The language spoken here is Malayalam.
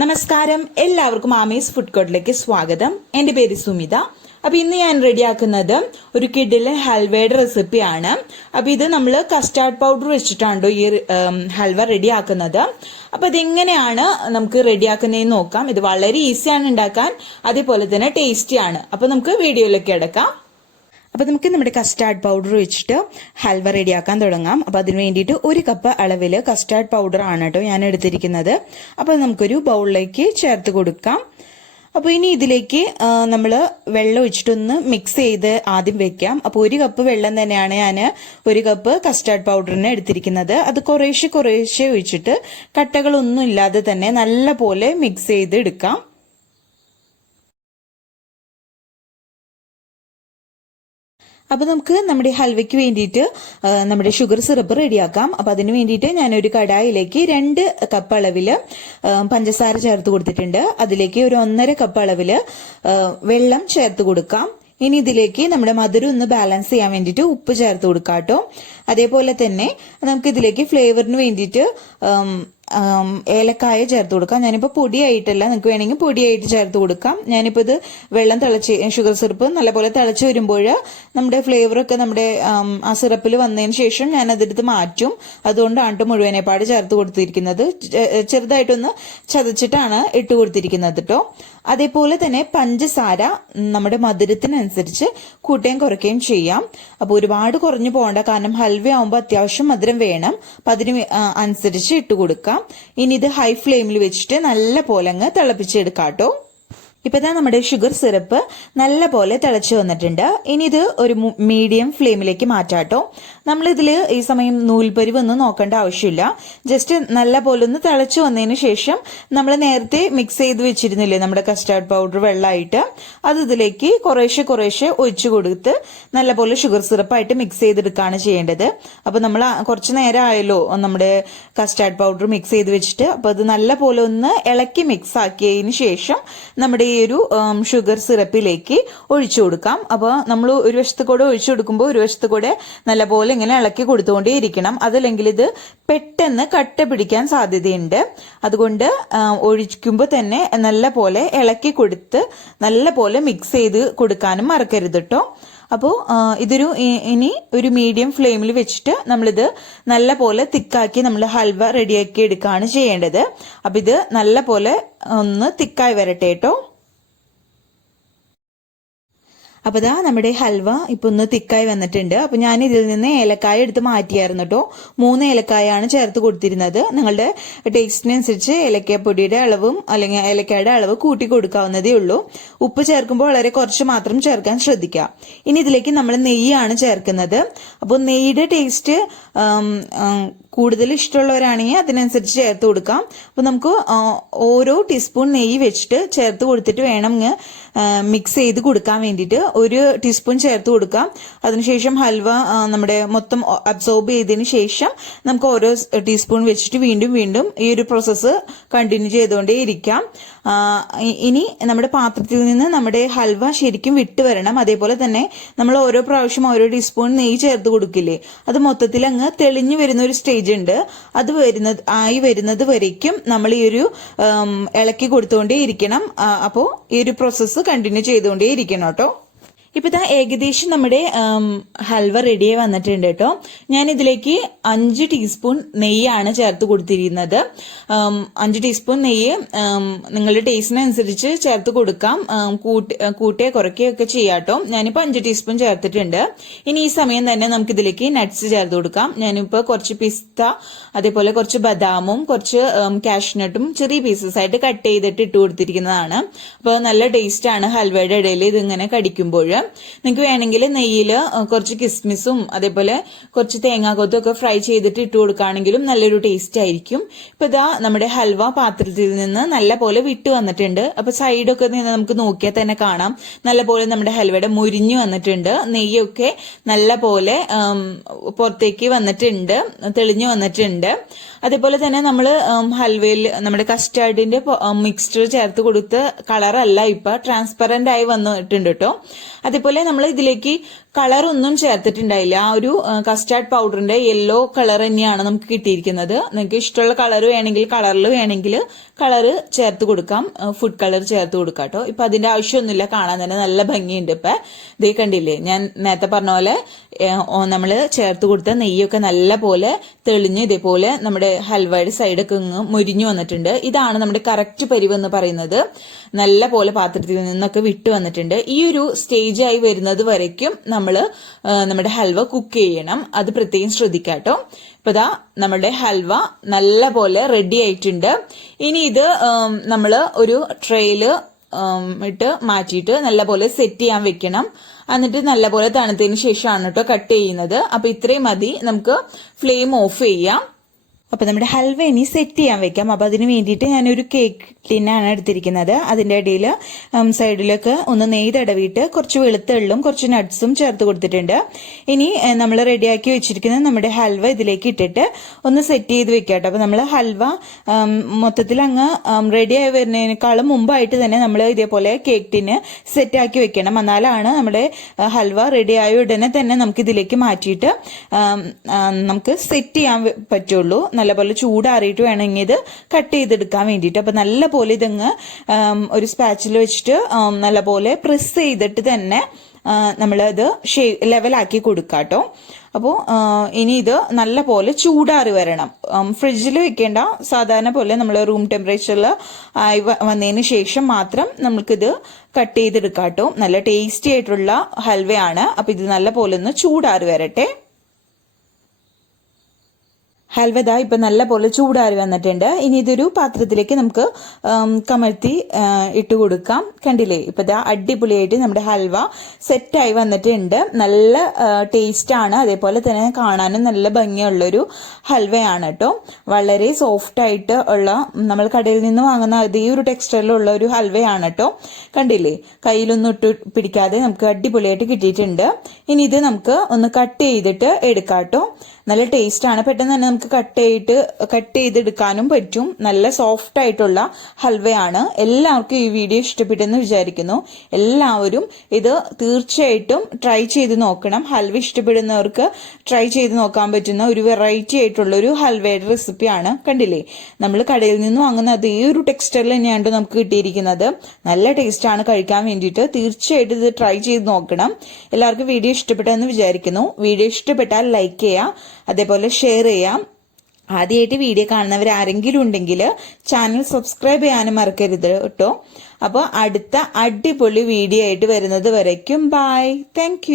നമസ്കാരം, എല്ലാവർക്കും ആമീസ് ഫുഡ് കോർട്ടിലേക്ക് സ്വാഗതം. എൻ്റെ പേര് സുമിത. അപ്പോൾ ഇന്ന് ഞാൻ റെഡിയാക്കുന്നത് ഒരു കിഡിലെ ഹൽവയുടെ റെസിപ്പിയാണ്. അപ്പോൾ ഇത് നമ്മൾ കസ്റ്റാർഡ് പൗഡർ വെച്ചിട്ടാണ് ഈ ഹൽവ റെഡിയാക്കുന്നത്. അപ്പോൾ അതെങ്ങനെയാണ് നമുക്ക് റെഡിയാക്കുന്നതെന്ന് നോക്കാം. ഇത് വളരെ ഈസിയാണ് ഉണ്ടാക്കാൻ, അതേപോലെ തന്നെ ടേസ്റ്റിയാണ്. അപ്പോൾ നമുക്ക് വീഡിയോയിലേക്ക് കിടക്കാം. അപ്പോൾ നമുക്ക് നമ്മുടെ കസ്റ്റാർഡ് പൗഡർ വെച്ചിട്ട് ഹൽവ റെഡിയാക്കാൻ തുടങ്ങാം. അപ്പോൾ അതിന് വേണ്ടിയിട്ട് 1 കപ്പ് അളവിൽ കസ്റ്റാർഡ് പൗഡർ ആണ് കേട്ടോ ഞാൻ എടുത്തിരിക്കുന്നത്. അപ്പോൾ നമുക്കൊരു ബൗളിലേക്ക് ചേർത്ത് കൊടുക്കാം. അപ്പോൾ ഇനി ഇതിലേക്ക് നമ്മൾ വെള്ളം ഒഴിച്ചിട്ടൊന്ന് മിക്സ് ചെയ്ത് ആദ്യം വെക്കാം. അപ്പോൾ 1 കപ്പ് വെള്ളം തന്നെയാണ് ഞാൻ 1 കപ്പ് കസ്റ്റാർഡ് പൗഡറിന് എടുത്തിരിക്കുന്നത്. അത് കുറേശ്ശെ ഒഴിച്ചിട്ട് കട്ടകളൊന്നും ഇല്ലാതെ തന്നെ നല്ല പോലെ മിക്സ് ചെയ്ത് എടുക്കാം. അപ്പോൾ നമുക്ക് നമ്മുടെ ഹൽവയ്ക്ക് വേണ്ടിയിട്ട് നമ്മുടെ ഷുഗർ സിറപ്പ് റെഡിയാക്കാം. അപ്പോൾ അതിന് വേണ്ടിയിട്ട് ഞാനൊരു കടായിലേക്ക് 2 കപ്പ് അളവിൽ പഞ്ചസാര ചേർത്ത് കൊടുത്തിട്ടുണ്ട്. അതിലേക്ക് ഒരു 1.5 കപ്പ് അളവിൽ വെള്ളം ചേർത്ത് കൊടുക്കാം. ഇനി ഇതിലേക്ക് നമ്മുടെ മധുരം ഒന്ന് ബാലൻസ് ചെയ്യാൻ വേണ്ടിയിട്ട് ഉപ്പ് ചേർത്ത് കൊടുക്കാം കേട്ടോ. അതേപോലെ തന്നെ നമുക്ക് ഇതിലേക്ക് ഫ്ലേവറിന് വേണ്ടിയിട്ട് ഏലക്കായ ചേർത്ത് കൊടുക്കാം. ഞാനിപ്പോൾ പൊടിയായിട്ടല്ല, നിങ്ങൾക്ക് വേണമെങ്കിൽ പൊടിയായിട്ട് ചേർത്ത് കൊടുക്കാം. ഞാനിപ്പോൾ ഇത് വെള്ളം തിളച്ച് ഷുഗർ സിറപ്പ് നല്ലപോലെ തിളച്ച് വരുമ്പോൾ നമ്മുടെ ഫ്ലേവറൊക്കെ നമ്മുടെ ആ സിറപ്പിൽ വന്നതിന് ശേഷം ഞാൻ അതെടുത്ത് മാറ്റും. അതുകൊണ്ടാണ് മുഴുവനേപ്പാട് ചേർത്ത് കൊടുത്തിരിക്കുന്നത്. ചെറുതായിട്ടൊന്ന് ചതച്ചിട്ടാണ് ഇട്ട് കൊടുത്തിരിക്കുന്നത് കേട്ടോ. അതേപോലെ തന്നെ പഞ്ചസാര നമ്മുടെ മധുരത്തിനനുസരിച്ച് കൂട്ടുകയും കുറയ്ക്കുകയും ചെയ്യാം. അപ്പോൾ ഒരുപാട് കുറഞ്ഞു പോകണ്ട, കാരണം ഹൽവ ആവുമ്പോൾ അത്യാവശ്യം മധുരം വേണം. അപ്പം അതിന് അനുസരിച്ച് ഇട്ട് കൊടുക്കാം. ഇനി ഇത് ഹൈ ഫ്ലെയിമിൽ വെച്ചിട്ട് നല്ല പോലെ അങ്ങ് തിളപ്പിച്ചെടുക്കാം കേട്ടോ. ഇപ്പൊ തന്നെ നമ്മുടെ ഷുഗർ സിറപ്പ് നല്ല പോലെ തിളച്ചു വന്നിട്ടുണ്ട്. ഇനി ഇത് ഒരു മീഡിയം ഫ്ലെയിമിലേക്ക് മാറ്റാട്ടോ. നമ്മളിതിൽ ഈ സമയം നൂൽപ്പരിവൊന്നും നോക്കേണ്ട ആവശ്യമില്ല. ജസ്റ്റ് നല്ല പോലെ ഒന്ന് തിളച്ചു വന്നതിന് ശേഷം നമ്മൾ നേരത്തെ മിക്സ് ചെയ്ത് വെച്ചിരുന്നില്ലേ നമ്മുടെ കസ്റ്റാർഡ് പൗഡർ വെള്ളമായിട്ട്, അത് ഇതിലേക്ക് കുറേശ്ശെ ഒഴിച്ചു കൊടുത്ത് നല്ല പോലെ ഷുഗർ സിറപ്പായിട്ട് മിക്സ് ചെയ്തെടുക്കുകയാണ് ചെയ്യേണ്ടത്. അപ്പൊ നമ്മൾ കുറച്ച് നേരം ആയല്ലോ നമ്മുടെ കസ്റ്റാർഡ് പൗഡർ മിക്സ് ചെയ്ത് വെച്ചിട്ട്. അപ്പൊ അത് നല്ല പോലെ ഒന്ന് ഇളക്കി മിക്സ് ആക്കിയതിന് ശേഷം നമ്മുടെ ഈ ഒരു ഷുഗർ സിറപ്പിലേക്ക് ഒഴിച്ചു കൊടുക്കാം. അപ്പോൾ നമ്മൾ ഒരു വശത്ത് കൂടെ ഒഴിച്ചു കൊടുക്കുമ്പോൾ ഒരു വശത്ത് കൂടെ നല്ലപോലെ ഇങ്ങനെ ഇളക്കി കൊടുത്തുകൊണ്ടേ ഇരിക്കണം. അതല്ലെങ്കിൽ ഇത് പെട്ടെന്ന് കട്ട പിടിക്കാൻ സാധ്യതയുണ്ട്. അതുകൊണ്ട് ഒഴിക്കുമ്പോൾ തന്നെ നല്ല പോലെ ഇളക്കി കൊടുത്ത് നല്ല പോലെ മിക്സ് ചെയ്ത് കൊടുക്കാനും മറക്കരുത് കേട്ടോ. അപ്പോൾ ഇനി ഒരു മീഡിയം ഫ്ലെയിമിൽ വെച്ചിട്ട് നമ്മളിത് നല്ല പോലെ തിക്കാക്കി നമ്മൾ ഹൽവ റെഡിയാക്കി എടുക്കുകയാണ് ചെയ്യേണ്ടത്. അപ്പം ഇത് നല്ല പോലെ ഒന്ന് തിക്കായി വരട്ടെ കേട്ടോ. അപ്പോൾ ഇതാ നമ്മുടെ ഹൽവ ഇപ്പൊ ഒന്ന് തിക്കായി വന്നിട്ടുണ്ട്. അപ്പൊ ഞാൻ ഇതിൽ നിന്ന് ഏലക്കായ എടുത്ത് മാറ്റിയായിരുന്നു കേട്ടോ. 3 ഏലക്കായാണ് ചേർത്ത് കൊടുത്തിരുന്നത്. നിങ്ങളുടെ ടേസ്റ്റിനനുസരിച്ച് ഏലക്കാപ്പൊടിയുടെ അളവും അല്ലെങ്കിൽ ഏലക്കായുടെ അളവ് കൂട്ടി കൊടുക്കാവുന്നതേ ഉള്ളൂ. ഉപ്പ് ചേർക്കുമ്പോൾ വളരെ കുറച്ച് മാത്രം ചേർക്കാൻ ശ്രദ്ധിക്കുക. ഇനി ഇതിലേക്ക് നമ്മൾ നെയ്യാണ് ചേർക്കുന്നത്. അപ്പോൾ നെയ്യുടെ ടേസ്റ്റ് കൂടുതൽ ഇഷ്ടമുള്ളവരാണെങ്കിൽ അതിനനുസരിച്ച് ചേർത്ത് കൊടുക്കാം. അപ്പോൾ നമുക്ക് ഓരോ ടീസ്പൂൺ നെയ്യ് വെച്ചിട്ട് ചേർത്ത് കൊടുത്തിട്ട് വേണം മിക്സ് ചെയ്ത് കൊടുക്കാൻ വേണ്ടിയിട്ട്. 1 ടീസ്പൂൺ ചേർത്ത് കൊടുക്കാം. അതിനുശേഷം ഹൽവ നമ്മുടെ മൊത്തം അബ്സോർബ് ചെയ്തതിന് ശേഷം നമുക്ക് ഓരോ ടീസ്പൂൺ വെച്ചിട്ട് വീണ്ടും ഈ ഒരു പ്രോസസ്സ് കണ്ടിന്യൂ ചെയ്തുകൊണ്ടേ ഇരിക്കാം. ഇനി നമ്മുടെ പാത്രത്തിൽ നിന്ന് നമ്മുടെ ഹൽവ ശരിക്കും വിട്ട് വരണം. അതേപോലെ തന്നെ നമ്മൾ ഓരോ പ്രാവശ്യം ഓരോ ടീസ്പൂൺ നെയ്യ് ചേർത്ത് കൊടുക്കില്ലേ, അത് മൊത്തത്തിൽ അങ്ങ് തെളിഞ്ഞു വരുന്ന ഒരു സ്റ്റേജ് ഉണ്ട്. അത് വരുന്നത് വരയ്ക്കും നമ്മൾ ഈ ഒരു ഇളക്കി കൊടുത്തുകൊണ്ടേ ഇരിക്കണം. അപ്പോൾ ഈ ഒരു പ്രോസസ്സ് കണ്ടിന്യൂ ചെയ്തുകൊണ്ടേ ഇരിക്കണം കേട്ടോ. ഇപ്പൊ ഇതാ ഏകദേശം നമ്മുടെ ഹൽവ റെഡിയായി വന്നിട്ടുണ്ട് കേട്ടോ. ഞാൻ ഇതിലേക്ക് 5 ടീസ്പൂൺ നെയ്യാണ് ചേർത്ത് കൊടുത്തിരിക്കുന്നത്. 5 ടീസ്പൂൺ നെയ്യ് നിങ്ങളുടെ ടേസ്റ്റിനനുസരിച്ച് ചേർത്ത് കൊടുക്കാം. കൂട്ടുകയോ കുറയ്ക്കുകയോ ഒക്കെ ചെയ്യാട്ടോ. ഞാനിപ്പോൾ 5 ടീസ്പൂൺ ചേർത്തിട്ടുണ്ട്. ഇനി ഈ സമയം തന്നെ നമുക്ക് ഇതിലേക്ക് നട്ട്സ് ചേർത്ത് കൊടുക്കാം. ഞാനിപ്പോൾ കുറച്ച് പിസ്ത, അതേപോലെ കുറച്ച് ബദാമും കുറച്ച് കാഷ്നട്ടും ചെറിയ പീസസ് ആയിട്ട് കട്ട് ചെയ്തിട്ട് ഇട്ട് കൊടുത്തിരിക്കുന്നതാണ്. അപ്പോൾ നല്ല ടേസ്റ്റ് ആണ് ഹൽവയുടെ ഇടയിൽ ഇതിങ്ങനെ കടിക്കുമ്പോൾ. നിങ്ങൾക്ക് വേണമെങ്കിൽ നെയ്യിൽ കുറച്ച് കിസ്മിസും അതേപോലെ കുറച്ച് തേങ്ങാക്കൊത്തും ഒക്കെ ഫ്രൈ ചെയ്തിട്ട് ഇട്ട് കൊടുക്കുകയാണെങ്കിലും നല്ലൊരു ടേസ്റ്റ് ആയിരിക്കും. ഇപ്പൊ ഇതാ നമ്മുടെ ഹൽവ പാത്രത്തിൽ നിന്ന് നല്ല പോലെ വിട്ട് വന്നിട്ടുണ്ട്. അപ്പൊ സൈഡൊക്കെ നിന്ന് നമുക്ക് നോക്കിയാൽ തന്നെ കാണാം നല്ല പോലെ നമ്മുടെ ഹൽവയുടെ മുരിഞ്ഞു വന്നിട്ടുണ്ട്. നെയ്യൊക്കെ നല്ല പോലെ പുറത്തേക്ക് വന്നിട്ടുണ്ട്, തെളിഞ്ഞു വന്നിട്ടുണ്ട്. അതേപോലെ തന്നെ നമ്മൾ ഹൽവയിൽ നമ്മുടെ കസ്റ്റാർഡിന്റെ മിക്സ്ചർ ചേർത്ത് കൊടുത്ത് കളറല്ല ഇപ്പൊ ട്രാൻസ്പെറന്റ് ആയി വന്നിട്ടുണ്ട് കേട്ടോ. അതേപോലെ നമ്മൾ ഇതിലേക്ക് കളറൊന്നും ചേർത്തിട്ടുണ്ടായില്ല. ആ ഒരു കസ്റ്റാർഡ് പൗഡറിന്റെ യെല്ലോ കളർ തന്നെയാണ് നമുക്ക് കിട്ടിയിരിക്കുന്നത്. നിങ്ങൾക്ക് ഇഷ്ടമുള്ള കളർ വേണമെങ്കിൽ കളറിൽ വേണമെങ്കിൽ കളറ് ചേർത്ത് കൊടുക്കാം, ഫുഡ് കളർ ചേർത്ത് കൊടുക്കാം കേട്ടോ. ഇപ്പൊ അതിന്റെ ആവശ്യമൊന്നുമില്ല, കാണാൻ തന്നെ നല്ല ഭംഗിയുണ്ട്. ഇപ്പൊ ഇതേ കണ്ടില്ലേ, ഞാൻ നേരത്തെ പറഞ്ഞ പോലെ നമ്മള് ചേർത്ത് കൊടുത്ത നെയ്യൊക്കെ നല്ല പോലെ തെളിഞ്ഞ് ഇതേപോലെ നമ്മുടെ ഹൽവയുടെ സൈഡൊക്കെ മുരിഞ്ഞു വന്നിട്ടുണ്ട്. ഇതാണ് നമ്മുടെ കറക്റ്റ് പരിവ് എന്ന് പറയുന്നത്. നല്ല പോലെ പാത്രത്തിൽ നിന്നൊക്കെ വിട്ടു വന്നിട്ടുണ്ട്. ഈ ഒരു സ്റ്റേജ് ആയി വരുന്നത് വരയ്ക്കും നമ്മള് നമ്മുടെ ഹൽവ കുക്ക് ചെയ്യണം, അത് പ്രത്യേകം ശ്രദ്ധിക്കാട്ടോ. ഇപ്പൊ ദാ നമ്മുടെ ഹൽവ നല്ല പോലെ റെഡി ആയിട്ടുണ്ട്. ഇനി ഇത് നമ്മള് ഒരു ട്രേയില് ഇട്ട് മാറ്റിയിട്ട് നല്ലപോലെ സെറ്റ് ചെയ്യാൻ വെക്കണം. എന്നിട്ട് നല്ലപോലെ തണുത്തതിന് ശേഷമാണ് കേട്ടോ കട്ട് ചെയ്യുന്നത്. അപ്പൊ ഇത്രയും മതി, നമുക്ക് ഫ്ലെയിം ഓഫ് ചെയ്യാം. അപ്പൊ നമ്മുടെ ഹൽവ ഇനി സെറ്റ് ചെയ്യാൻ വെക്കാം. അപ്പൊ അതിന് വേണ്ടിയിട്ട് ഞാനൊരു കേക്ക് ടിന്നാണ് എടുത്തിരിക്കുന്നത്. അതിന്റെ ഇടയിൽ സൈഡിലൊക്കെ ഒന്ന് നെയ്യ് തടവിയിട്ട് കുറച്ച് വെളുത്ത എള്ളും കുറച്ച് നട്ട്സും ചേർത്ത് കൊടുത്തിട്ടുണ്ട്. ഇനി നമ്മൾ റെഡിയാക്കി വെച്ചിരിക്കുന്ന നമ്മുടെ ഹൽവ ഇതിലേക്ക് ഇട്ടിട്ട് ഒന്ന് സെറ്റ് ചെയ്ത് വെക്കാട്ടോ. അപ്പൊ നമ്മൾ ഹൽവ മൊത്തത്തിൽ അങ്ങ് റെഡിയായി വരുന്നതിനേക്കാളും മുമ്പായിട്ട് തന്നെ നമ്മൾ ഇതേപോലെ കേക്ക് ടിന് സെറ്റ് ആക്കി വെക്കണം. എന്നാലാണ് നമ്മുടെ ഹൽവ റെഡിയായ ഉടനെ തന്നെ നമുക്ക് ഇതിലേക്ക് മാറ്റിയിട്ട് നമുക്ക് സെറ്റ് ചെയ്യാൻ പറ്റുള്ളൂ. നല്ലപോലെ ചൂടാറിയിട്ട് വേണമെങ്കിൽ ഇത് കട്ട് ചെയ്തെടുക്കാൻ വേണ്ടിയിട്ട്. അപ്പൊ നല്ലപോലെ ഇതങ്ങ് ഒരു സ്പാച്ചിൽ വെച്ചിട്ട് നല്ലപോലെ പ്രസ് ചെയ്തിട്ട് തന്നെ നമ്മളത് ലെവലാക്കി കൊടുക്കാട്ടോ. അപ്പോൾ ഇനി ഇത് നല്ല പോലെ ചൂടാറി വരണം. ഫ്രിഡ്ജിൽ വെക്കേണ്ട, സാധാരണ പോലെ നമ്മൾ റൂം ടെമ്പറേച്ചറിൽ ആയി വന്നതിന് ശേഷം മാത്രം നമുക്കിത് കട്ട് ചെയ്തെടുക്കാട്ടോ. നല്ല ടേസ്റ്റി ആയിട്ടുള്ള ഹൽവയാണ്. അപ്പൊ ഇത് നല്ല പോലെ ഒന്ന് ചൂടാറി വരട്ടെ. ഹൽവ ഇപ്പൊ നല്ല പോലെ ചൂടാറി വന്നിട്ടുണ്ട്. ഇനി ഇതൊരു പാത്രത്തിലേക്ക് നമുക്ക് കമഴ്ത്തി ഇട്ട് കൊടുക്കാം. കണ്ടില്ലേ, ഇപ്പൊ അടിപൊളിയായിട്ട് നമ്മുടെ ഹൽവ സെറ്റായി വന്നിട്ടുണ്ട്. നല്ല ടേസ്റ്റ് ആണ്, അതേപോലെ തന്നെ കാണാനും നല്ല ഭംഗിയുള്ളൊരു ഹൽവയാണ് കേട്ടോ. വളരെ സോഫ്റ്റ് ആയിട്ട് ഉള്ള, നമ്മൾ കടയിൽ നിന്ന് വാങ്ങുന്ന അതേ ഒരു ടെക്സ്ചറിലുള്ള ഒരു ഹൽവയാണ് കേട്ടോ. കണ്ടില്ലേ, കയ്യിലൊന്നും ഇട്ട് പിടിക്കാതെ നമുക്ക് അടിപൊളിയായിട്ട് കിട്ടിയിട്ടുണ്ട്. ഇനി ഇത് നമുക്ക് ഒന്ന് കട്ട് ചെയ്തിട്ട് എടുക്കാം കേട്ടോ. നല്ല ടേസ്റ്റ് ആണ്, പെട്ടെന്ന് തന്നെ നമുക്ക് കട്ട് ചെയ്തെടുക്കാനും പറ്റും. നല്ല സോഫ്റ്റ് ആയിട്ടുള്ള ഹൽവയാണ്. എല്ലാവർക്കും ഈ വീഡിയോ ഇഷ്ടപ്പെട്ടെന്ന് വിചാരിക്കുന്നു. എല്ലാവരും ഇത് തീർച്ചയായിട്ടും ട്രൈ ചെയ്ത് നോക്കണം. ഹൽവ ഇഷ്ടപ്പെടുന്നവർക്ക് ട്രൈ ചെയ്ത് നോക്കാൻ പറ്റുന്ന ഒരു വെറൈറ്റി ആയിട്ടുള്ള ഒരു ഹൽവയുടെ റെസിപ്പിയാണ്. കണ്ടില്ലേ, നമ്മൾ കടയിൽ നിന്ന് വാങ്ങുന്ന അതേ ഒരു ടെക്സ്ചറിൽ തന്നെയാണ് നമുക്ക് കിട്ടിയിരിക്കുന്നത്. നല്ല ടേസ്റ്റ് ആണ് കഴിക്കാൻ വേണ്ടിയിട്ട്. തീർച്ചയായിട്ടും ഇത് ട്രൈ ചെയ്ത് നോക്കണം. എല്ലാവർക്കും വീഡിയോ ഇഷ്ടപ്പെട്ടെന്ന് വിചാരിക്കുന്നു. വീഡിയോ ഇഷ്ടപ്പെട്ടാൽ ലൈക്ക് ചെയ്യാം, അതേപോലെ ഷെയർ ചെയ്യാം. ആദ്യമായിട്ട് വീഡിയോ കാണുന്നവർ ആരെങ്കിലും ഉണ്ടെങ്കിൽ ചാനൽ സബ്സ്ക്രൈബ് ചെയ്യാനും മറക്കരുത് കേട്ടോ. അപ്പോൾ അടുത്ത അടിപൊളി വീഡിയോ ആയിട്ട് വരുന്നത് വരയ്ക്കും ബൈ. താങ്ക്